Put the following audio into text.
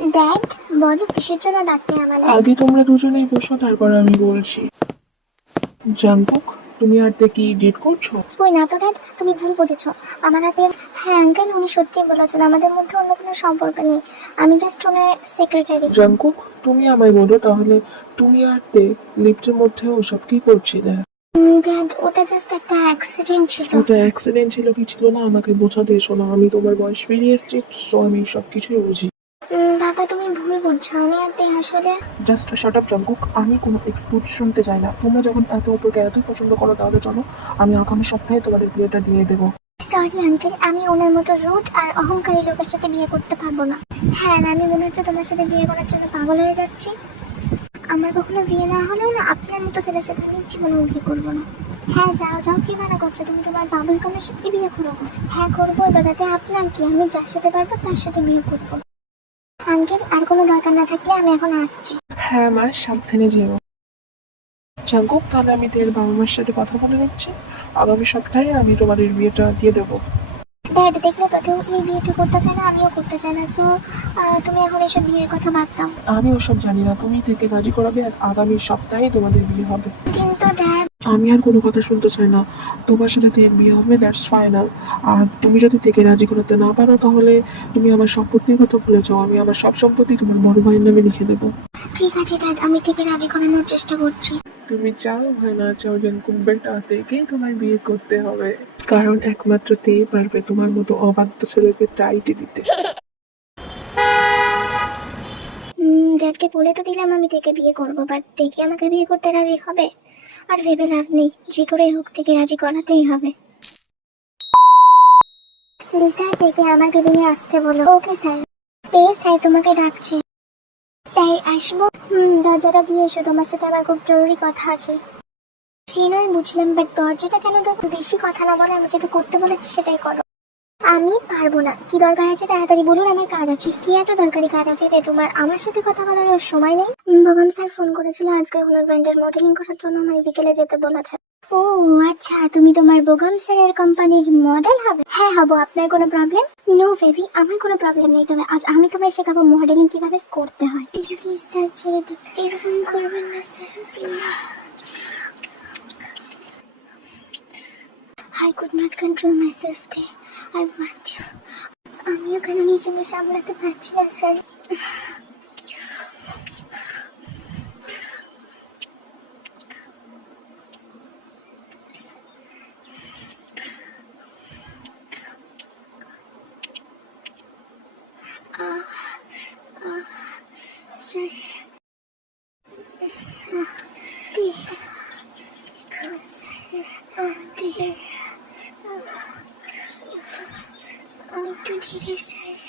Dad, বলো কিসের জন্য ডাকতে আমাদের? আগে তোমরা দুজনেই বসো, তারপর আমি বলছি। জাঙ্কুক, তুমি আর তে কি ডেট করছো? কই না তো ড্যাড, তুমি ভুল বুঝেছো। আমার হাতে, হ্যাঁ আঙ্কেল, উনি সত্যিই বলেছেন আমাদের মধ্যে অন্য কোনো সম্পর্ক নেই। আমি জাস্ট ওনার সেক্রেটারি। জাঙ্কুক, তুমি আমায় বলো তাহলে, তুমি আর তে লিফটের মধ্যে ওসব কি করছিলে? ড্যাড, ওটা জাস্ট একটা অ্যাক্সিডেন্ট ছিল। ওটা অ্যাক্সিডেন্ট ছিল কি ছিল না আমাকে বোঝাতে এসো না, আমি তোমার বয়স ফিরিয়ে এসেছি, সো আমি সব কিছুই বুঝি। বাবা, তুমি ভুল বুঝছো। আমি আর তে আসলে, জাস্ট শাট আপ জাঙ্কুক, আমি কোনো এক্সকিউজ শুনতে চাই না। তোমরা যখন এত অপরকে এত পছন্দ করো তাহলে চলো, আমি আগামী সপ্তাহে তোমাদের বিয়েটা দিয়ে দেবো। সরি আঙ্কেল, আমি ওনার মতো রুড আর অহংকারী লোকের সাথে বিয়ে করতে পারবো না। হ্যাঁ, আমি মনে হচ্ছে তোমার সাথে বিয়ে করার জন্য পাগল হয়ে যাচ্ছি। আমার কখনো বিয়ে না হলেও না, আপনার মতো ছেলের সাথে আমি জীবনেও বিয়ে করবো না। হ্যাঁ, যাও যাও, কি মানা করছো? তুমি তোমার বাবুল কামের সাথে বিয়ে করো। হ্যাঁ করবো, দাদাতে আপনার কি? আমি যার সাথে পারবো তার সাথে বিয়ে করবো। আঙ্কেল, আর কোনো দরকার না থাকলে আমি এখন আসছি। হ্যাঁ মা, সাবধানে যেও। জাঙ্কুক, তাহলে আমি তের বাবা মার সাথে কথা বলে নিচ্ছি, আগামী সপ্তাহে আমি তোমাদের বিয়েটা দিয়ে দেবো। ড্যাড, দেখলে তো কেউ এই বিয়েটা করতে চায় না, আমিও করতে চাই না। সো তুমি এখন এসব বিয়ের কথা বাদ দাও। আমি ওসব জানি না, তুমি থেকে রাজি করাবে আর আগামী সপ্তাহে তোমাদের বিয়ে হবে। কিন্তু ড্যাড, আমি আর কোনো কথা শুনতে চাই না, তোমার সাথে তের বিয়ে হবে, দ্যাটস ফাইনাল। আর তুমি যদি থেকে রাজি করাতে না পারো তাহলে তুমি আমার সম্পত্তির কথা ভুলে যাও, আমি আমার সব সম্পত্তি তোমার বড় ভাইয়ের নামে লিখে দেবো। ঠিক আছে ড্যাড, আমি থেকে রাজি করানোর চেষ্টা করছি। তুমি চাও হয় না চাও জাঙ্কুক বেটা, তেকেই তোমায় বিয়ে করতে হবে, কারণ একমাত্র তেই পারবে তোমার মতো অবাধ্য ছেলেকে টাইটি দিতে। ড্যাডকে বলে তো দিলাম আমি থেকে বিয়ে করবো, বাট দেখি আমাকে বিয়ে করতে রাজি হবে? আর ভেবে লাভ নেই, যে করে হোক থেকে রাজি করাতেই হবে। লিসা, থেকে আমার কেবিনে আসতে বলো। Okay sir. স্যার তোমাকে ডাকছে। স্যার আসবো? দরজাটা দিয়ে এসো, তোমার সাথে আমার খুব জরুরি কথা আছে। সে নয় বুঝলাম, বাট দরজাটা কেন দেবো? বেশি কথা না বলে আমি যেটা করতে বলেছি সেটাই করো। আমি পারবো না। কি দরকার আছে তাড়াতাড়ি বলুন, আমার কাজ আছে। কি এত দরকারি কাজ আছে যে তোমার আমার সাথে কথা বলার সময় নেই? বগম স্যার ফোন করেছিল আজকে ওনার ব্র্যান্ডের মডেলিং করার জন্য, আমায় বিকেলে যেতে বলেছে। ও আচ্ছা, তুমি তোমার বগম স্যারের কোম্পানির মডেল হবে? হ্যাঁ হবো, আপনার কোনো প্রবলেম? নো বেবি, আমার কোনো প্রবলেম নেই, তবে আজ আমি তোমায় শেখাবো মডেলিং কিভাবে করতে হয়। প্লিজ স্যার, ছেড়ে দিন, এরকম করবেন না sir, please. I could not control myself there. I want you. আমিও কেন নিজেকে সামলাতে পারছি না স্যার। স্যার, একটু ধীরে স্যার।